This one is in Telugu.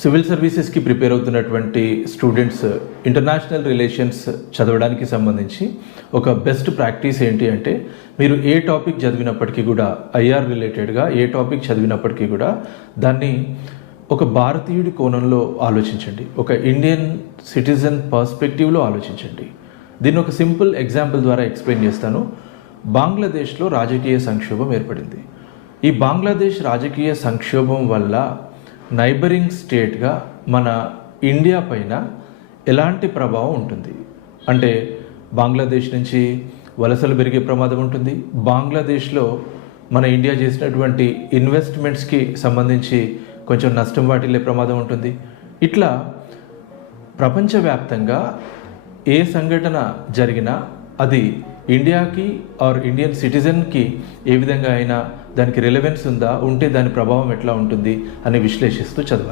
సివిల్ సర్వీసెస్కి ప్రిపేర్ అవుతున్నటువంటి స్టూడెంట్స్ ఇంటర్నేషనల్ రిలేషన్స్ చదవడానికి సంబంధించి ఒక బెస్ట్ ప్రాక్టీస్ ఏంటి అంటే, మీరు ఏ టాపిక్ చదివినప్పటికీ కూడా ఐఆర్ రిలేటెడ్గా ఏ టాపిక్ చదివినప్పటికీ కూడా దాన్ని ఒక భారతీయుడి కోణంలో ఆలోచించండి, ఒక ఇండియన్ సిటిజన్ పర్స్పెక్టివ్లో ఆలోచించండి. దీన్ని ఒక సింపుల్ ఎగ్జాంపుల్ ద్వారా ఎక్స్ప్లెయిన్ చేస్తాను. బంగ్లాదేశ్లో రాజకీయ సంక్షోభం ఏర్పడింది. ఈ బంగ్లాదేశ్ రాజకీయ సంక్షోభం వల్ల నైబరింగ్ స్టేట్గా మన ఇండియా పైన ఎలాంటి ప్రభావం ఉంటుంది అంటే, బంగ్లాదేశ్ నుంచి వలసలు పెరిగే ప్రమాదం ఉంటుంది. బంగ్లాదేశ్లో మన ఇండియా చేసినటువంటి ఇన్వెస్ట్మెంట్స్కి సంబంధించి కొంచెం నష్టం వాటిల్లే ప్రమాదం ఉంటుంది. ఇట్లా ప్రపంచవ్యాప్తంగా ఏ సంఘటన జరిగినా అది ఇండియాకి ఆర్ ఇండియన్ సిటిజన్కి ఏ విధంగా అయినా దానికి రిలవెన్స్ ఉందా, ఉంటే దాని ప్రభావం ఎట్లా ఉంటుంది అని విశ్లేషిస్తూ చదవాలి.